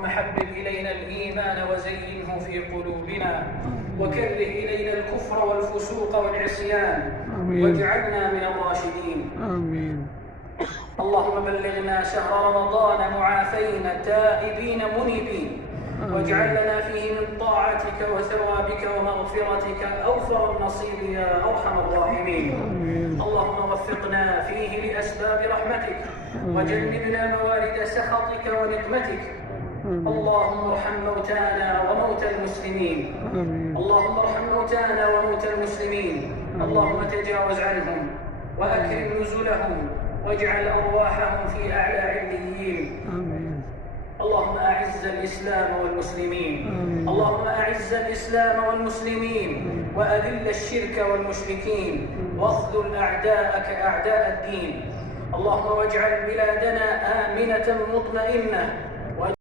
اللهم حبب إلينا الإيمان وزينه في قلوبنا وكره إلينا الكفر والفسوق والعصيان واجعلنا من الراشدين. آمين. اللهم بلغنا شهر رمضان معافين تائبين منيبين، واجعل لنا فيه من طاعتك وثوابك ومغفرتك أوفر النصيب يا أرحم الراحمين. اللهم وفقنا فيه لأسباب رحمتك وجنبنا موارد سخطك ونقمتك. اللهم ارحم موتانا وموتى المسلمين. اللهم ارحم موتانا وموتى المسلمين. اللهم تجاوز عنهم وأكرم نزلهم واجعل أرواحهم في أعلى عليين. اللهم أعز الإسلام والمسلمين. اللهم أعز الإسلام والمسلمين وأذل الشرك والمشركين واخذل أعداءك أعداء الدين. اللهم واجعل بلادنا آمنة مطمئنة